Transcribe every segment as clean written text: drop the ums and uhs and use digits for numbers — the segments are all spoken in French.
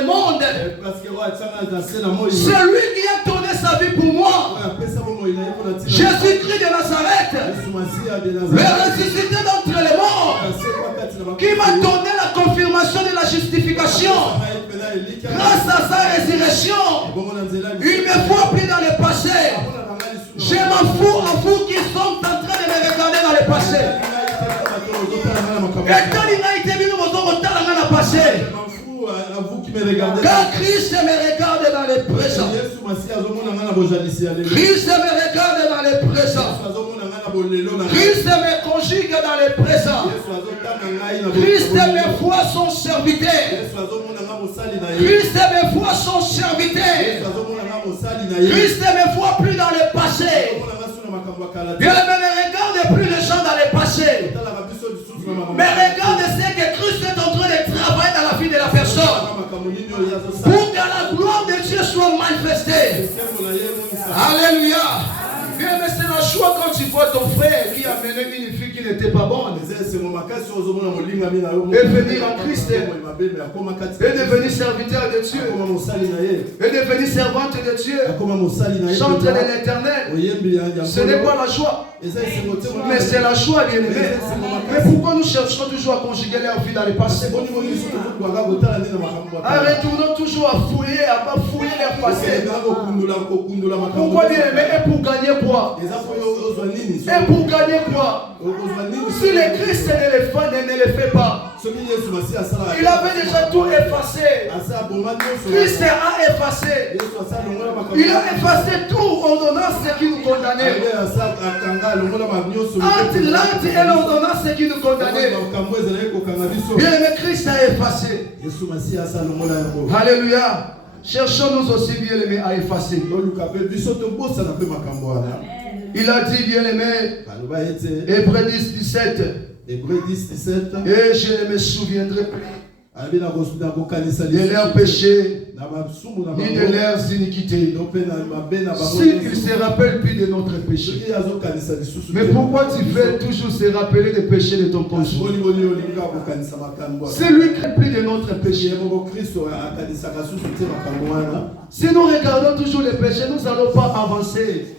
le monde. C'est lui qui a donné sa vie pour moi. Jésus-Christ de Nazareth, le ressuscité d'entre les morts, qui m'a donné la confirmation de la justification. Grâce à sa résurrection, il ne me voit plus dans le passé. Je m'en fous à vous qui sont en train de me regarder dans le passé. Et quand il a été venu, vous avez dans le passé. Car Christ me regarde dans le présent. Christ me regarde dans le présent. Christ me conjugue dans le présent. Christ me voit son serviteur. Christ me voit son serviteur. Christ me voit plus dans le passé. Dieu ne regarde plus les gens dans le passé. Mais regarde ce que Christ est en train de travailler dans la vie de la personne. Pour que la gloire de Dieu soit manifestée. Alléluia. Bien, mais c'est la joie quand tu vois ton frère qui a mené une fille qui n'était pas bonne. Et venir en Christ. Et devenir serviteur de Dieu. Et devenir servante de Dieu. Chantre de l'éternel. Ce n'est pas la joie. Mais c'est la joie, bien aimé. Mais pourquoi nous cherchons toujours à conjuguer leur vie dans le passé? Retournons toujours à fouiller leur passé. Pourquoi, bien aimé? Et pour gagner quoi? Et pour gagner quoi? Si le Christ ne le fait pas, il avait déjà tout effacé. Christ a effacé. Il a effacé tout en donnant ce qui nous condamnait. Entre l'âme et l'ordonnance qui nous condamnait. Bien aimé, Christ a effacé. Alléluia. Cherchons-nous aussi, bien aimé, à effacer. Il a dit, bien aimé, Hébreux 10, 17. Et je ne me souviendrai plus de leurs péchés, ni de leurs iniquités. S'il ne se rappelle plus de notre péché. Mais pourquoi tu veux toujours se rappeler des péchés de ton conjoint? C'est lui qui ne plus de notre péché. Si nous regardons toujours les péchés, nous n'allons pas avancer.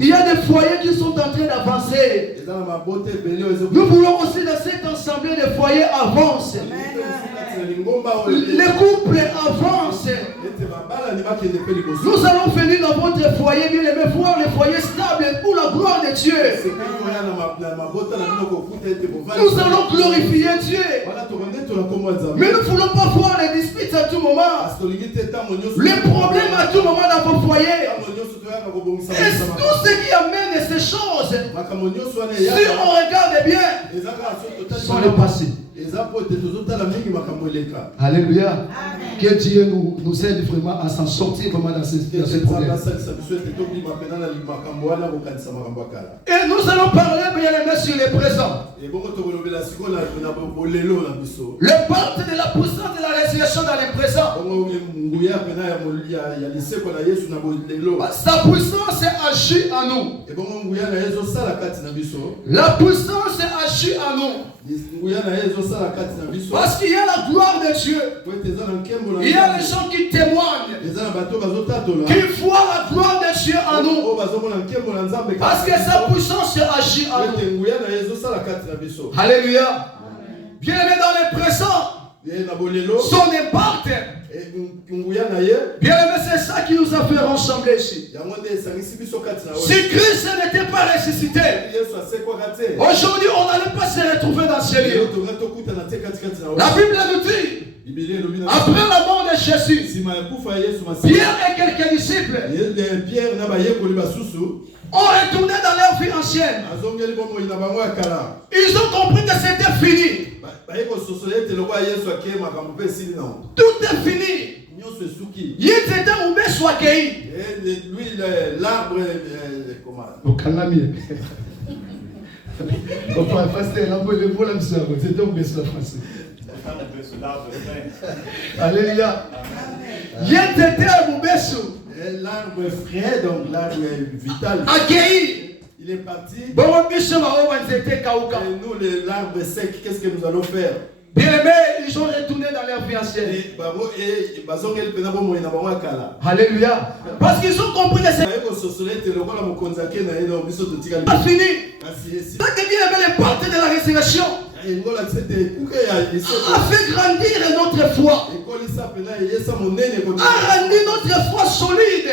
Il y a des foyers qui sont en train d'avancer. Nous voulons aussi dans cette assemblée des foyers avancent. Les couples avancent. Nous allons venir dans votre foyer, bien aimé, voir les foyers stables pour la gloire de Dieu. Nous allons glorifier Dieu. Mais nous ne voulons pas voir les disputes à tout moment. Les problèmes à tout moment dans vos foyers. Et tout ce qui amène ces choses, si on regarde bien, sont les passés. Alléluia. Que Dieu nous aide vraiment à s'en sortir vraiment dans ces problèmes. Et nous allons parler bien aimé sur le présent. Le pacte de la puissance de la résurrection dans le présent. Sa puissance agit en nous. La puissance agit en nous. Parce qu'il y a la gloire de Dieu. Il y a les gens qui témoignent, qui voient la gloire de Dieu en nous. Parce que sa puissance agit en nous. Alléluia. Bien aimé dans le présent, son impact. Bien aimé, c'est ça qui nous a fait ressembler ici. Si Christ n'était pas ressuscité, aujourd'hui on n'allait pas se retrouver dans ce lieu. La Bible nous dit, après la mort de Jésus, Pierre et quelques disciples ont retourné dans leur vie ancienne. Ils ont compris que c'était fini. Tout est fini. Ils étaient oubliés, soit accueillis. Lui, l'arbre, comment? Au calamier. Enfin, c'est un peu le problème, c'est donc bien ça, français. Alléluia. Ils étaient oubliés. L'arbre frais, donc l'arbre vital. Accueilli. Il est parti. Et Bon, nous, l'arbre sec, qu'est-ce que nous allons faire? bien aimé, ils ont retourné dans leur vie ancienne. Alléluia. Parce qu'ils ont compris que c'est pas fini. Ça qui bien les parties de la résurrection a fait grandir notre foi, a rendu notre foi solide,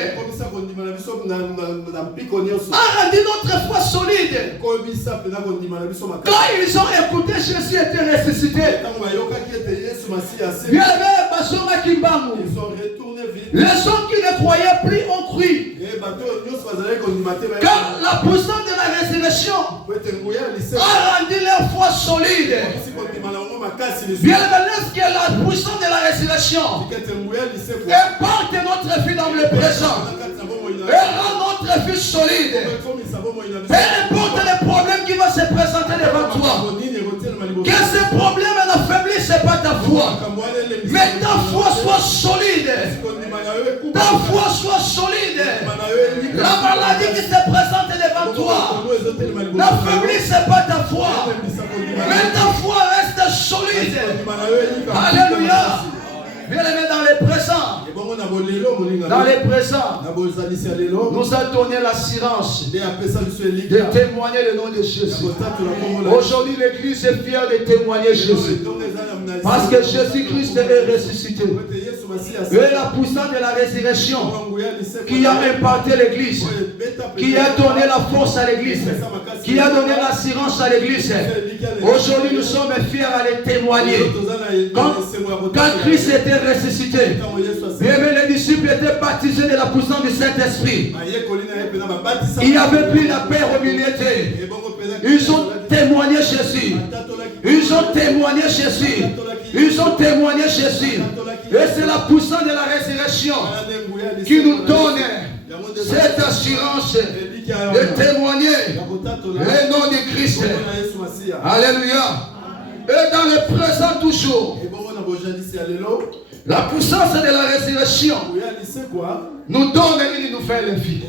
Quand ils ont écouté Jésus était ressuscité, ils sont retournés vite. Les gens qui ne croyaient plus ont cru. Car la puissance de la résurrection a rendu leur foi solide. Bien est-ce que la puissance de la résurrection impacte notre vie dans le présent et rend notre vie solide. Peu importe le problème qui va se présenter devant toi, que ce problème n'affaiblisse pas ta foi, mais ta foi soit solide. Ta foi soit solide. La maladie qui se présente devant toi n'affaiblisse pas ta foi, mais ta foi reste solide. Alléluia. Bien-aimés, dans les présents, nous a donné l'assurance de témoigner le nom de Jésus. Aujourd'hui, l'Église est fière de témoigner Jésus. Parce que Jésus-Christ est ressuscité. Et la puissance de la résurrection qui a imparté l'Église, qui a donné la force à l'Église, qui a donné l'assurance à l'Église. Aujourd'hui, nous sommes fiers à les témoigner. Quand Christ était ressuscité, les disciples étaient baptisés de la puissance du Saint-Esprit. Il n'y avait plus la paix au milieu d'eux. Ils ont témoigné Jésus. Ils ont témoigné Jésus. Ils ont témoigné Jésus. Et c'est la puissance de la résurrection qui nous donne cette assurance de témoigner le nom de Christ. Alléluia. Et dans le présent toujours, la puissance de la résurrection nous donne une nouvelle vie.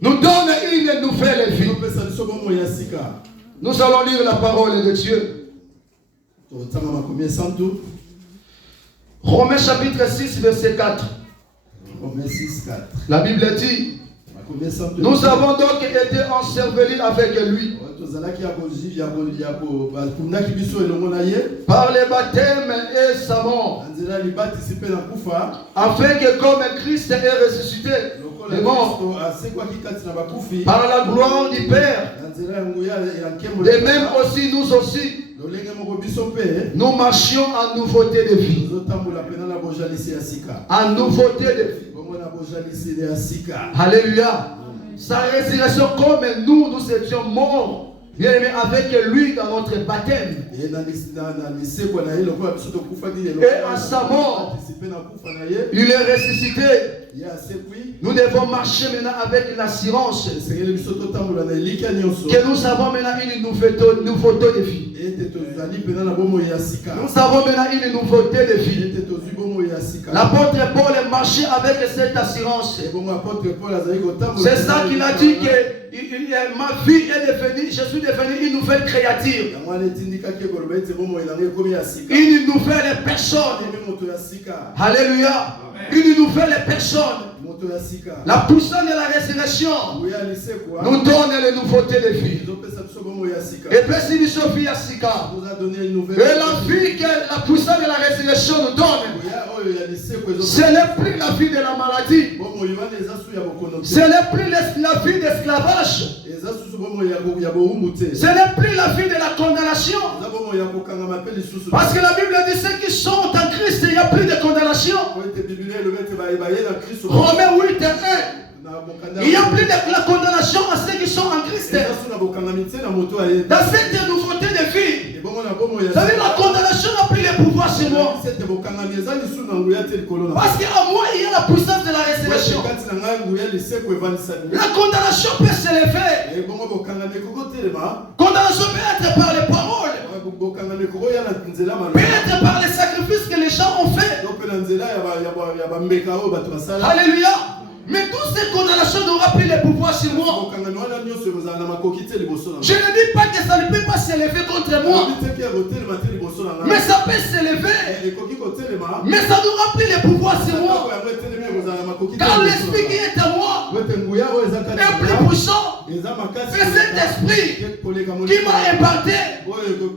Nous donne une nouvelle vie. Nous allons lire la parole de Dieu. Romains chapitre 6, verset 4. La Bible dit: nous avons donc été ensevelis avec lui par le baptême et sa mort, afin que comme Christ est ressuscité des morts par la gloire du Père, de même aussi nous aussi, nous marchions en nouveauté de vie. En nouveauté de vie. Alléluia. Sa résurrection, comme nous étions morts, bien aimé, avec lui dans notre baptême. Et en sa mort, il est ressuscité. Nous devons marcher maintenant avec l'assurance que nous avons maintenant une nouveauté de vie. Nous avons maintenant une nouveauté de vie. L'apôtre Paul marchait avec cette assurance. C'est ça qu'il a dit que ma vie est devenue, je suis devenu une nouvelle créature. Une nouvelle personne. Alléluia. Une nouvelle personne. La puissance de la résurrection nous donne les nouveautés de vie. Et puis si nous sommes vie à Sika, et la vie que la puissance de la résurrection nous donne, ce n'est plus la vie de la maladie, ce n'est plus la vie d'esclavage, ce n'est plus la vie de la condamnation. Parce que la Bible dit ceux qui sont en Christ, il n'y a plus de condamnation. Romains 8 et 1. Il n'y a plus de la condamnation à ceux qui sont en Christ. Dans cette nouveauté de vie, ça veut dire la condamnation n'a plus le pouvoir chez moi. Parce qu'à moi, il y a la puissance de la résurrection. La condamnation peut s'élever. Condamnation peut être par les paroles, peut être par les sacrifices que les gens ont fait. Alléluia. Mais tout ce condamnation n'aura plus le pouvoir sur moi. Je ne dis pas que ça ne peut pas s'élever contre moi. Mais ça peut s'élever. Mais ça n'aura plus le pouvoir sur moi. Car l'esprit qui est en moi est plus puissant que cet esprit qui m'a imparté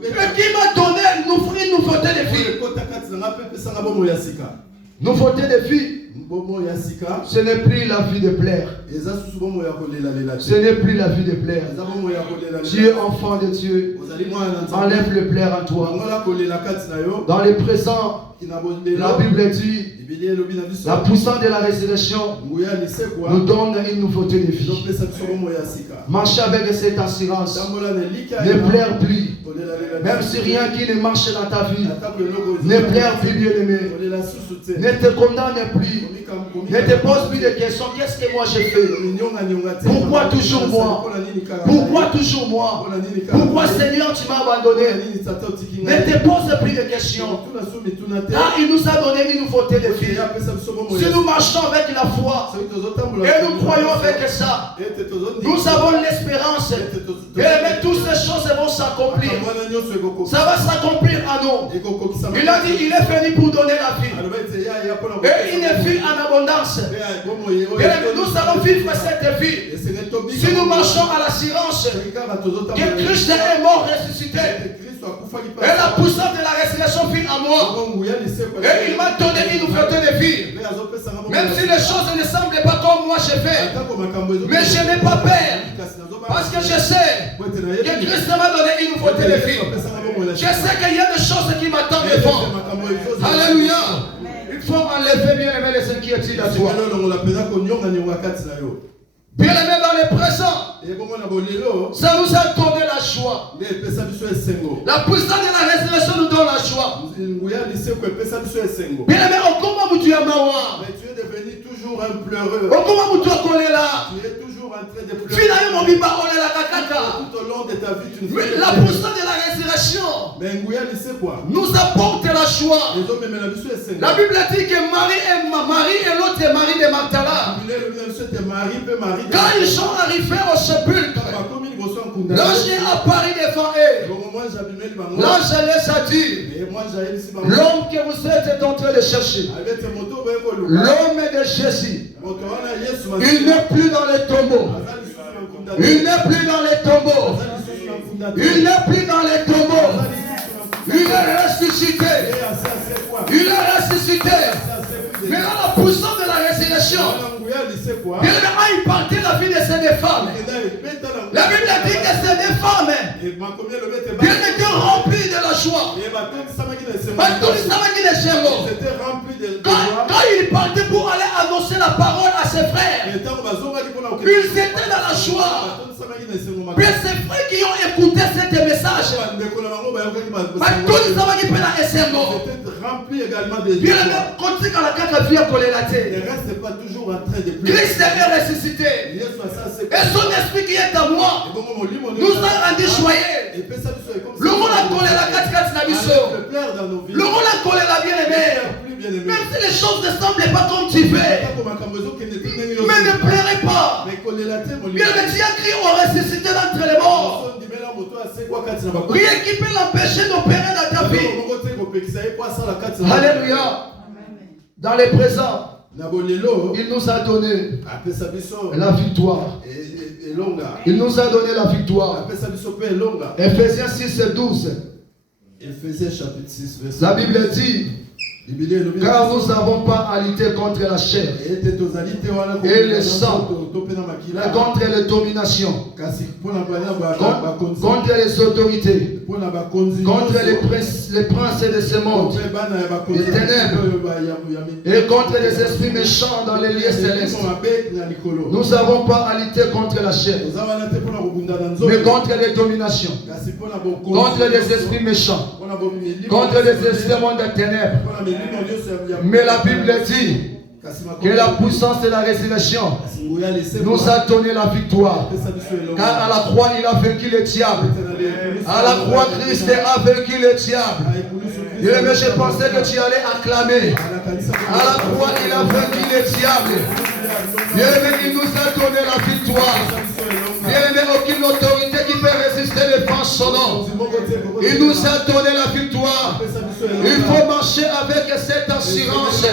et qui m'a donné une nouveauté de vie. Nouveauté de vie. Ce n'est plus la vie de plaire. Ce n'est plus la vie de plaire. Tu es enfant de Dieu. Enlève le plaire en toi. Dans le présent, la Bible dit, la puissance de la résurrection nous donne une nouveauté de vie. Marche avec cette assurance. Ne plaire plus. Même si rien qui ne marche dans ta vie, ne plaire plus, bien-aimé. Ne te condamne plus. Ne te pose plus de questions. Qu'est-ce que moi j'ai fait? Pourquoi toujours moi? Pourquoi toujours moi? Pourquoi Seigneur tu m'as abandonné? Ne te pose plus de questions. Car il nous a donné une nouveauté de vie. Si nous marchons avec la foi et nous croyons avec ça, nous avons l'espérance que toutes ces choses vont s'accomplir. Ça va s'accomplir à nous. Il a dit, il est venu pour donner la vie. Et une vie en abondance. Et nous allons vivre cette vie. Si nous marchons à l'assurance que Christ est mort ressuscité. Et la puissance de la résurrection vit en moi. Et il m'a donné une nouveauté de vie. Même si les choses ne semblent pas comme moi je fais. Mais je n'ai pas peur. Parce que je sais que Christ m'a donné une nouveauté de vie. Je sais qu'il y a des choses qui m'attendent devant. Alléluia. Il faut enlever bien aimé les inquiétudes à toi. Bien aimé dans le présent, ça nous a donné la joie. La puissance de la résurrection nous donne la joie. Bien aimé, comment tu es mawa? Tu es devenu toujours un pleureux. Comment tu es collé là? Tu es toujours en train de pleurer. Tout au long de ta vie, tu ne fais la puissance de la résurrection nous apporte la joie. La Bible dit que Marie et l'autre Marie de Magdala, quand ils sont arrivés au sépulcre, l'ange est apparu devant eux. L'ange les a dit, l'homme que vous êtes en train de chercher, l'homme de Jésus, il n'est plus dans les tombeaux. Il n'est plus dans les tombeaux. Il n'est plus dans les tombeaux. Il est ressuscité. Il est ressuscité. Mais dans la puissance de la résurrection, il a imparti la vie de ces deux femmes. La Bible dit que ces deux femmes, bien étaient remplies de la joie. Quand ils partaient pour aller annoncer la parole à ses frères, ils étaient dans la joie. Mais ces frères qui ont écouté ce message, Christ est ressuscité. Et son esprit qui est en moi nous a rendu joyeux. Le monde a collé la 4-4 na biso. Le monde a collé la bien-aimée. Même si les choses ne semblent pas comme tu veux. Mais ne pleurez pas. Bien que tu as crié au ressuscité d'entre les morts. Rien qui peut l'empêcher d'opérer dans ta vie. Alléluia. Dans les présents, il nous a donné la victoire. Il nous a donné la victoire. Ephésiens 6 et 12. Ephésiens chapitre 6 verset. La Bible dit, car nous n'avons pas à lutter contre la chair et le sang, et contre les dominations, contre les autorités, contre les princes de ce monde, les ténèbres, et contre les esprits méchants dans les lieux célestes. Nous n'avons pas à lutter contre la chair, mais contre les dominations, contre les esprits méchants, contre les esprits des ténèbres. Mais la Bible dit que la puissance de la résurrection nous a donné la victoire. Car à la croix, il a vaincu le diable. À la croix, Christ a vaincu le diable. Mais je pensais que tu allais acclamer. À la croix, il a vaincu le diable. Bien-aimé, il nous a donné la victoire. Bien-aimé, aucune autorité qui peut résister devant son nom. Il nous a donné la victoire. Il faut marcher avec cette assurance.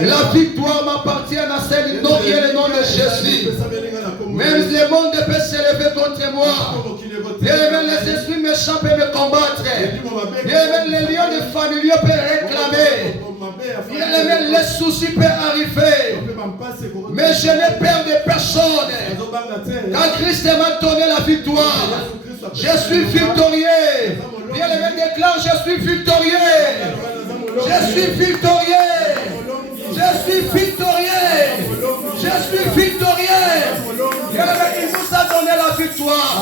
La victoire m'appartient à celle nom qui est le nom de Jésus. Même le monde peut s'élever contre moi. Bien-aimé, les esprits méchants peuvent me combattre. Bien-aimé, les lions de familiaux peuvent réclamer. Bien-aimé, les soucis peuvent arriver. Mais je n'ai peur de personne. Quand Christ m'a donné la victoire, je suis victorieux. Bien-aimé, déclare, je suis victorieux. Je suis victorieux. Je suis victorieux. Je suis victorieux. Bien-aimé, il nous a donné la victoire.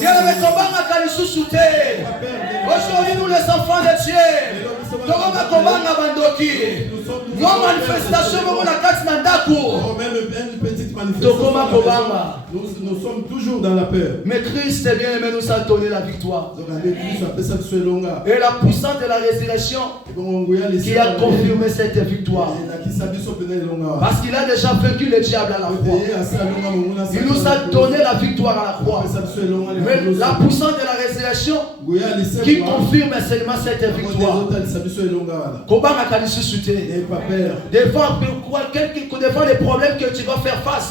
Bien-aimé, combat ma calisou souté. Aujourd'hui, nous les enfants de Dieu, nous avons combat ma bandoki. Moi, manifestation, nous avons la carte mandaku. Nous sommes toujours dans la peur. Mais Christ, bien-aimé, nous a donné la victoire. Et la puissance de la résurrection qui a confirmé cette victoire. Parce qu'il a déjà vaincu le diable à la croix. Il nous a donné la victoire à la croix. Mais la puissance de la résurrection qui confirme seulement cette victoire. Combat ma qualité soutien. Devant les problèmes que tu vas faire face.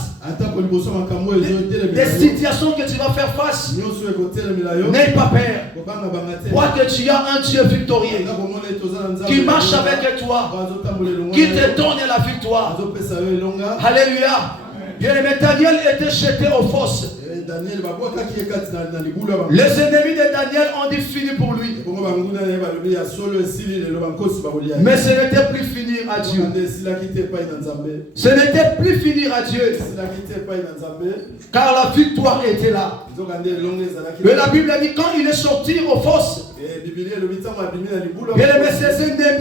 Des situations que tu vas faire face. N'aie pas peur. Crois que tu as un Dieu victorieux qui marche avec toi, qui te donne la victoire. Alléluia. Bien-aimé, Daniel était jeté aux fosses. Les ennemis de Daniel ont dit fini pour lui. Mais ce n'était plus finir à Dieu. Ce n'était plus finir à Dieu. Car la victoire était là. Mais la Bible dit quand il est sorti aux fosses,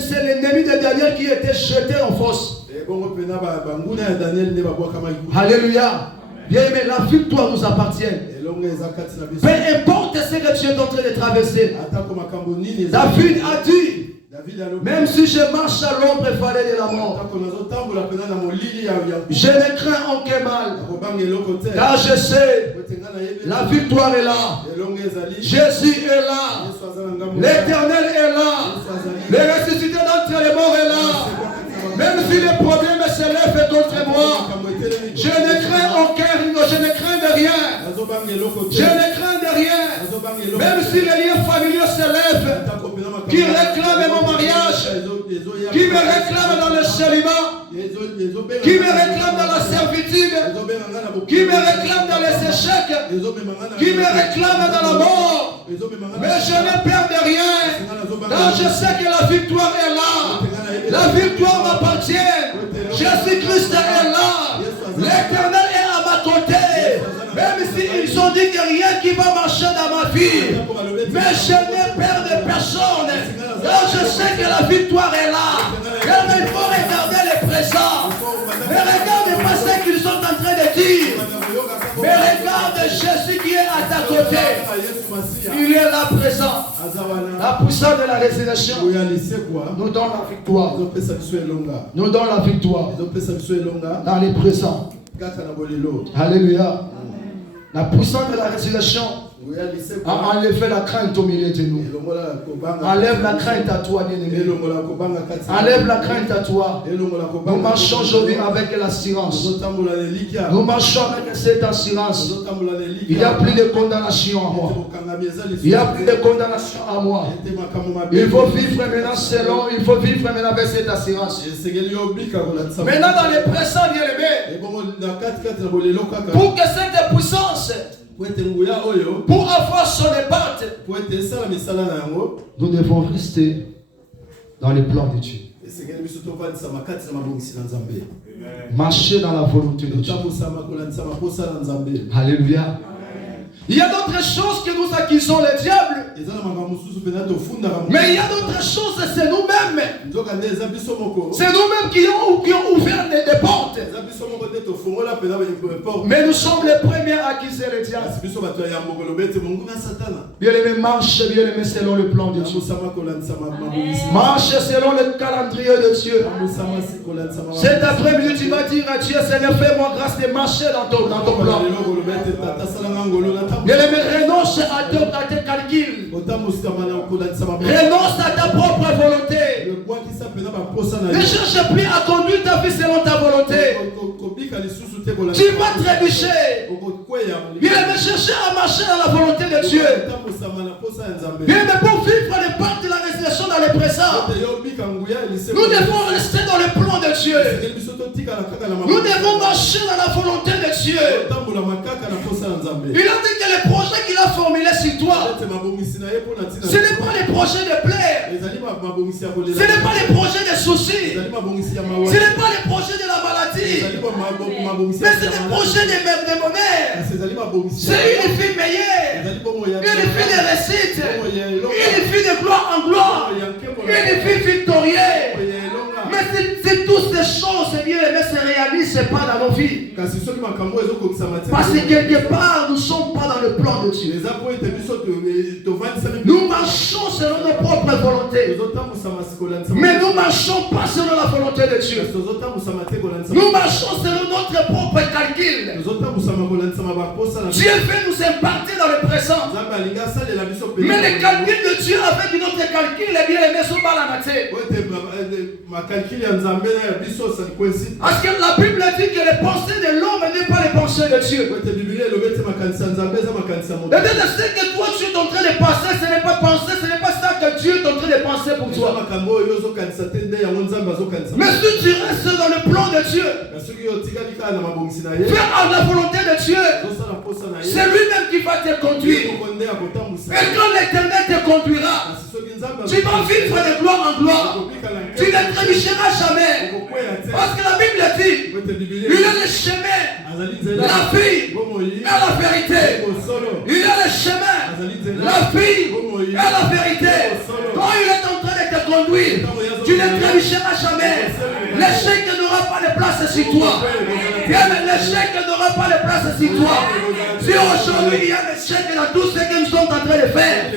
c'est l'ennemi de Daniel qui était jeté aux fosses. Alléluia. Bien aimé, la victoire nous appartient. Peu importe ce que tu es en train de traverser. David a dit, même si je marche à l'ombre et vallée de la mort, je ne crains aucun mal. Car je sais, la victoire est là. Jésus est là. L'Éternel est là. Le ressuscité d'entre les morts est là. Même si les problèmes se lèvent contre moi, je ne crains aucun, je ne crains de rien. Je ne crains de rien. Même si les liens familiaux se lèvent, qui réclament mon mariage, qui me réclament dans le célibat, qui me réclament dans la servitude, qui me réclament dans les échecs, qui me réclament dans la mort. Mais je n'ai peur de rien, car je sais que la victoire est là. La victoire m'appartient. Jésus-Christ est là. L'Éternel est à ma côté. Même s'ils ont dit qu'il n'y a rien qui va marcher dans ma vie. Mais je n'ai peur de personne. Car je sais que la victoire est là. Car il faut regarder le présent. Mais regarde pas ce qu'ils sont en train de dire. Mais regarde Jésus qui est à ta côté. Il est là présent. La puissance de la résurrection nous donne la victoire. Nous donne la victoire dans les présents. Alléluia. La puissance de la résurrection a enlevé la crainte au milieu de nous. Enlève la crainte à toi, bien-aimé. Enlève la crainte à toi. Nous marchons aujourd'hui avec l'assurance. Nous marchons avec cette assurance. Il n'y a plus de condamnation à moi. Il n'y a plus de condamnation à moi. Il faut vivre maintenant selon, il faut vivre maintenant avec cette assurance. Maintenant dans les présents, bien-aimé, pour que cette puissance, pour avoir son départ, nous devons rester dans les plans de Dieu. Marcher dans la volonté de Dieu. Alléluia. Il y a d'autres choses que nous acquisons le diable. Mais il y a d'autres choses, c'est nous-mêmes. C'est nous-mêmes qui ont ouvert des portes. Mais nous sommes les premiers à accuser le diable. Bien-aimé, marche, bien-aimé, selon le plan de Dieu. Marche selon le calendrier de Dieu. Cet après-midi, tu vas dire à Dieu, Seigneur, fais-moi grâce de marcher dans ton plan. Bien-aimé, renonce à tes calculs. Renonce à ta propre volonté. Ne cherche plus à conduire ta vie selon ta volonté. Tu vas trébucher. Bien-aimé, chercher à marcher dans la volonté de Dieu. Bien-aimé, pour vivre les parts de la résurrection dans les présents, nous devons rester dans le plan de Dieu. Nous devons marcher dans la volonté de Dieu. Il a dit que les projets qu'il a formulés sur toi, ce n'est pas les projets de plaire, ce n'est pas les projets de soucis, ce n'est pas les projets de la maladie, mais c'est des projets de bonheur. C'est une vie meilleure, une vie de réussite, une vie de gloire en gloire, une vie victorieuse. Mais si toutes ces choses, bien aimé, se réalisent pas dans nos vies, parce que quelque part nous ne sommes pas dans le plan de Dieu. Nous marchons selon nos propres volontés, mais nous ne marchons pas selon la volonté de Dieu. Nous marchons selon notre propre calcul. Dieu veut nous impartir dans le présent, mais les calculs de Dieu avec notre calcul, les bien aimés, sont balanacés. Parce que la Bible dit que les pensées de l'homme n'est pas les pensées de Dieu. Et de ce que toi tu es en train de penser, ce n'est pas penser, ce n'est pas ça que Dieu est en train de penser pour toi. Mais si tu restes dans le plan de Dieu, fais la volonté de Dieu, c'est lui-même qui va te conduire. Et quand l'Éternel te conduira, tu vas vivre de gloire en gloire. Tu ne trébucheras jamais. Parce que la Bible dit, il est le chemin, la vie et la vérité. Il est le chemin, la vie et la vérité. Quand il est en train de te conduire, tu ne trébucheras jamais. L'échec n'aura pas de place sur toi. L'échec n'aura pas de place sur toi. Si aujourd'hui il y a l'échec dans tout ce que nous sommes en train de faire,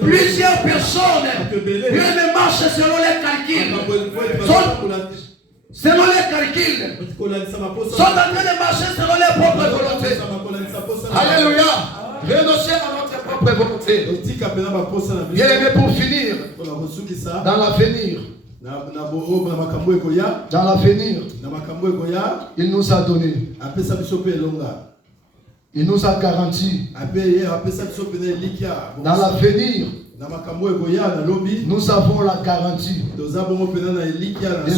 plusieurs personnes ne marchent selon les calculs. Selon les calculs, sont en train de marcher selon les propres volontés. Alléluia. Renoncer à notre propre volonté. Bien aimé, pour finir, dans l'avenir, il nous a donné, il nous a garanti. Dans l'avenir, nous avons la garantie de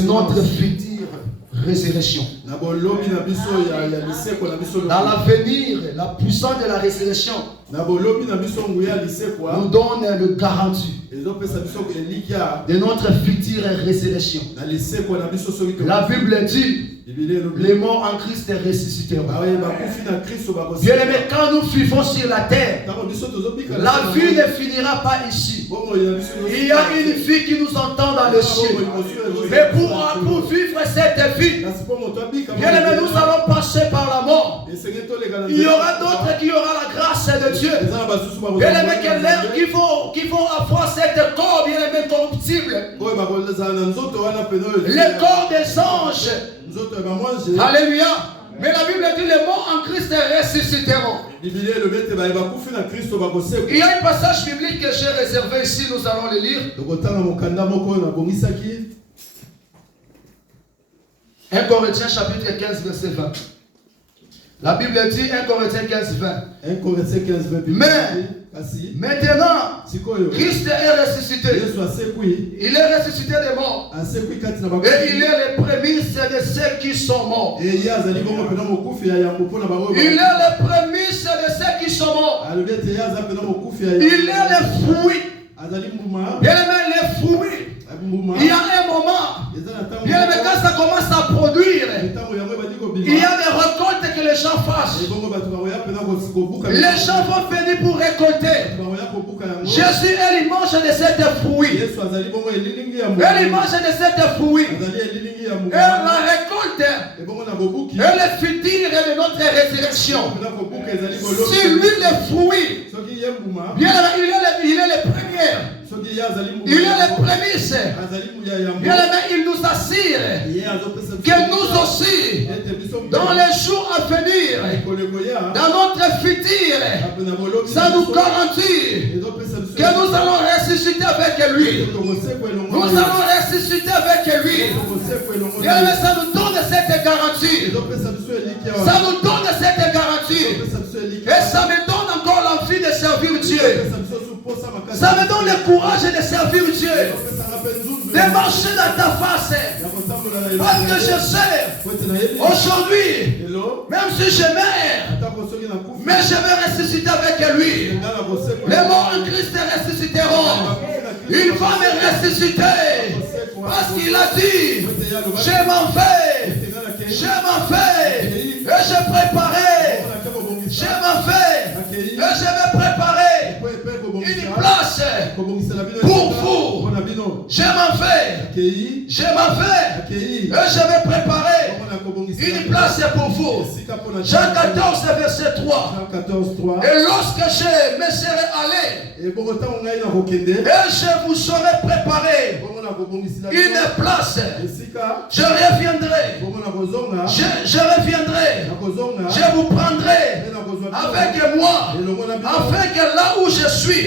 notre future résurrection. Dans l'avenir, la puissance de la résurrection nous donne le garantie de notre future résurrection. La Bible dit, les morts en Christ ressusciteront. Bien aimé, quand nous vivons sur la terre, la vie ne finira pas ici. Il y a une vie qui nous entend dans le ciel. Mais pour vivre cette vie, bien aimé, nous allons passer par la mort. Il y aura d'autres qui auront la grâce de Dieu. Bien aimé, qui vont avoir cette corps, bien aimé, corruptible. Le corps des anges. Alléluia. Mais la Bible dit les morts en Christ ressusciteront. Il y a un passage biblique que j'ai réservé ici, nous allons le lire. 1 Corinthiens chapitre 15 verset 20. La Bible dit 1 Corinthiens 15 20. 1 Corinthiens 15 20. Mais maintenant, Christ est ressuscité. Il est ressuscité des morts. Et il est le prémices de ceux qui sont morts. Il est le prémices de ceux qui sont morts. Il est le fruit. Il est le fruit. Il y a un moment, bien aimé, quand ça commence à produire, il y a des récoltes que les gens fassent. Les gens vont venir pour récolter. Jésus est l'image de cette fruit. Et l'image de cette fruit. Et la récolte. Et le futur de notre résurrection. C'est lui le fruit. Il est le premier. Il est le prémisse. Il nous assure que nous aussi, dans les jours à venir, dans notre futur, ça nous garantit que nous allons ressusciter avec lui. Nous allons ressusciter avec lui. Ça nous donne cette garantie. Ça nous donne cette garantie. Et ça me donne encore l'envie de servir Dieu. Ça me donne le courage de servir Dieu. De marcher dans ta face. Parce que je sais, aujourd'hui, même si je meurs, mais je vais ressusciter avec lui. Les morts en Christ ressusciteront. Il va me ressusciter. Parce qu'il a dit, je m'en vais. Je m'en vais. Et je préparais. Je m'en vais. Et je vais préparer une place pour vous. Je m'en vais. Je m'en vais. Et je vais préparer une place pour vous. Jean 14, verset 3. Et lorsque je me serai allé, et je vous aurai préparé une place, je reviendrai. Je reviendrai. Je vous prendrai avec moi, afin que là où je suis,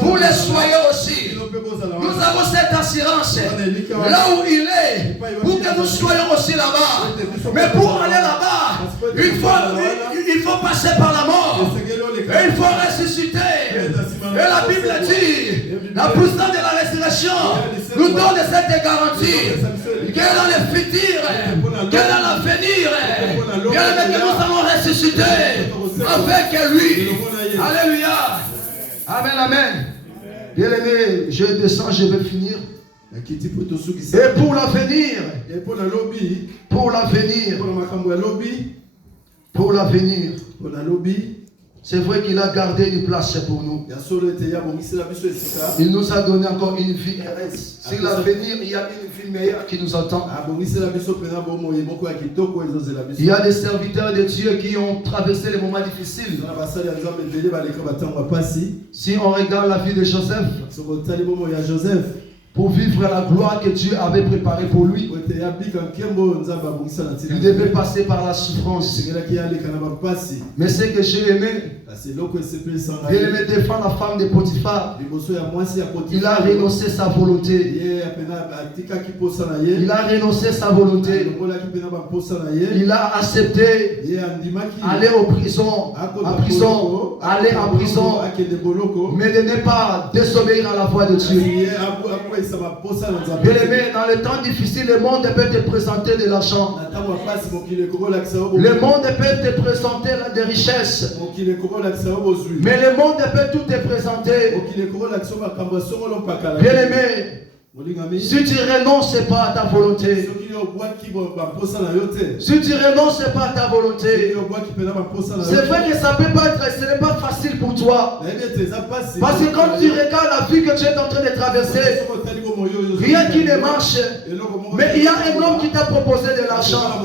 vous le soyez aussi. Nous avons cette assurance. Là où il est, pour que nous soyons aussi là-bas. Mais pour aller là-bas, il faut passer par la mort. Et il faut ressusciter. Et la Bible dit, la puissance de la résurrection nous donne cette garantie que dans le futur, que dans l'avenir, que nous allons ressusciter avec lui. Alléluia. Amen, amen. Bien aimé, je descends, je vais finir. Et pour l'avenir, c'est vrai qu'il a gardé une place pour nous. Il nous a donné encore une vie heureuse. Sur l'avenir, il y a une vie meilleure qui nous attend. Il y a des serviteurs de Dieu qui ont traversé les moments difficiles. Si on regarde la vie de Joseph, pour vivre la gloire que Dieu avait préparée pour lui, il devait passer par la souffrance. Mais ce que j'ai aimé, il aimait défendre la femme de Potiphar. Il a renoncé sa volonté. Il a renoncé sa volonté. Il a accepté aller en prison, aller en prison, mais de ne pas désobéir à la voix de Dieu. Bien aimé, dans les temps difficiles, le monde peut te présenter de l'argent. Le monde peut te présenter des richesses. Mais le monde peut tout te présenter. Bien aimé, si tu renonces pas à ta volonté, si tu renonces pas à ta volonté, c'est vrai que ça peut pas être, ce n'est pas facile pour toi. Parce que quand tu regardes la vie que tu es en train de traverser, rien qui ne marche. Mais il y a un homme qui t'a proposé de l'argent.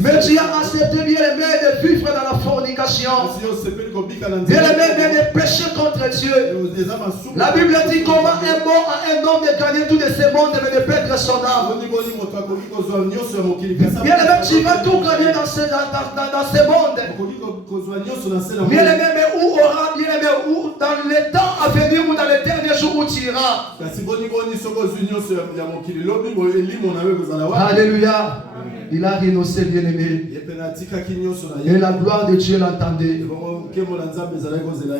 Mais tu as accepté, bien aimé, de vivre dans la fornication. Bien aimé, de pécher contre Dieu. La Bible dit comment un mort à un homme de gagner tout de ce monde, mais de perdre son âme. Bien aimé, tu vas tout gagner dans ce monde. Bien aimé, mais où aura, bien aimé, où dans les temps à venir ou dans les derniers jours où tu iras. Alléluia. Il a renoncé, bien aimé. Et la gloire de Dieu l'attendait.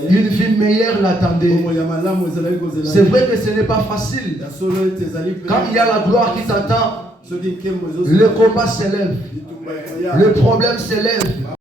Une vie meilleure l'attendait. C'est vrai que ce n'est pas facile. Quand il y a la gloire qui t'attend, le combat s'élève. Le problème s'élève.